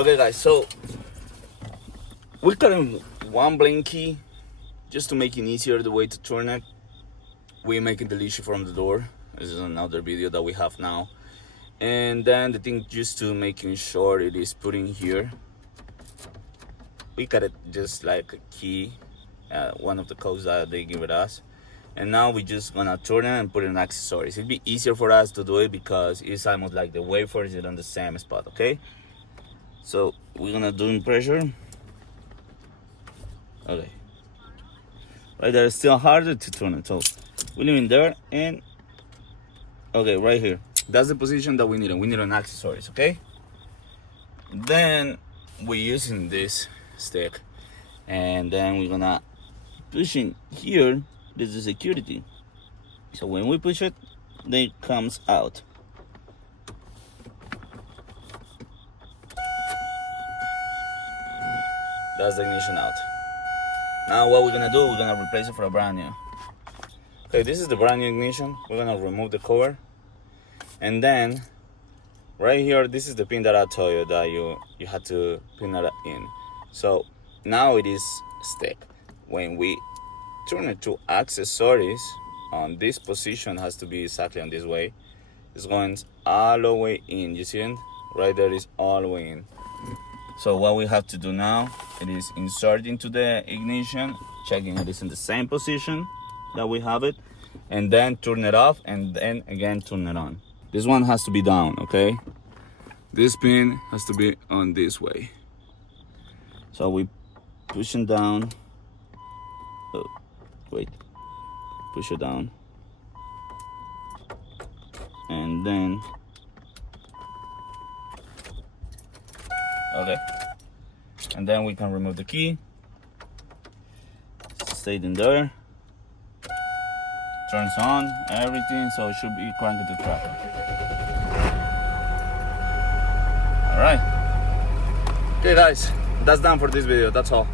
Okay guys, so we're cutting one blank key just to make it easier the way to turn it. We're making the leash from the door. This is another video that we have now. And then the thing just to making sure it is put in here. We cut it just like a key, one of the codes that they give it us. And now we're just gonna turn it and put in accessories. It'd be easier for us to do it because it's almost like the wafer is on the same spot, okay? So we're gonna do in pressure. Okay. Right there, it's still harder to turn it. So we leave it there and okay, right here. That's the position that we need. We need an accessories, okay? Then we're using this stick, and then we're gonna push in here. This is security. So when we push it, then it comes out. That's the ignition out. Now what we're gonna do, we're gonna replace it for a brand new. Okay, this is the brand new ignition. We're gonna remove the cover. And then right here, this is the pin that I told you that you had to pin it in. So now it is stick. When we turn it to accessories, on this position has to be exactly on this way. It's going all the way in. You see it? Right there is all the way in. So what we have to do now, it is insert into the ignition, checking it is in the same position that we have it, and then turn it off, and then again turn it on. This one has to be down, okay? This pin has to be on this way. So we push it down. Oh, wait. Push it down. And then okay, and then we can remove the key. Stayed in there. Turns on everything, so it should be cranking the truck. All right. Okay, guys, that's done for this video. That's all.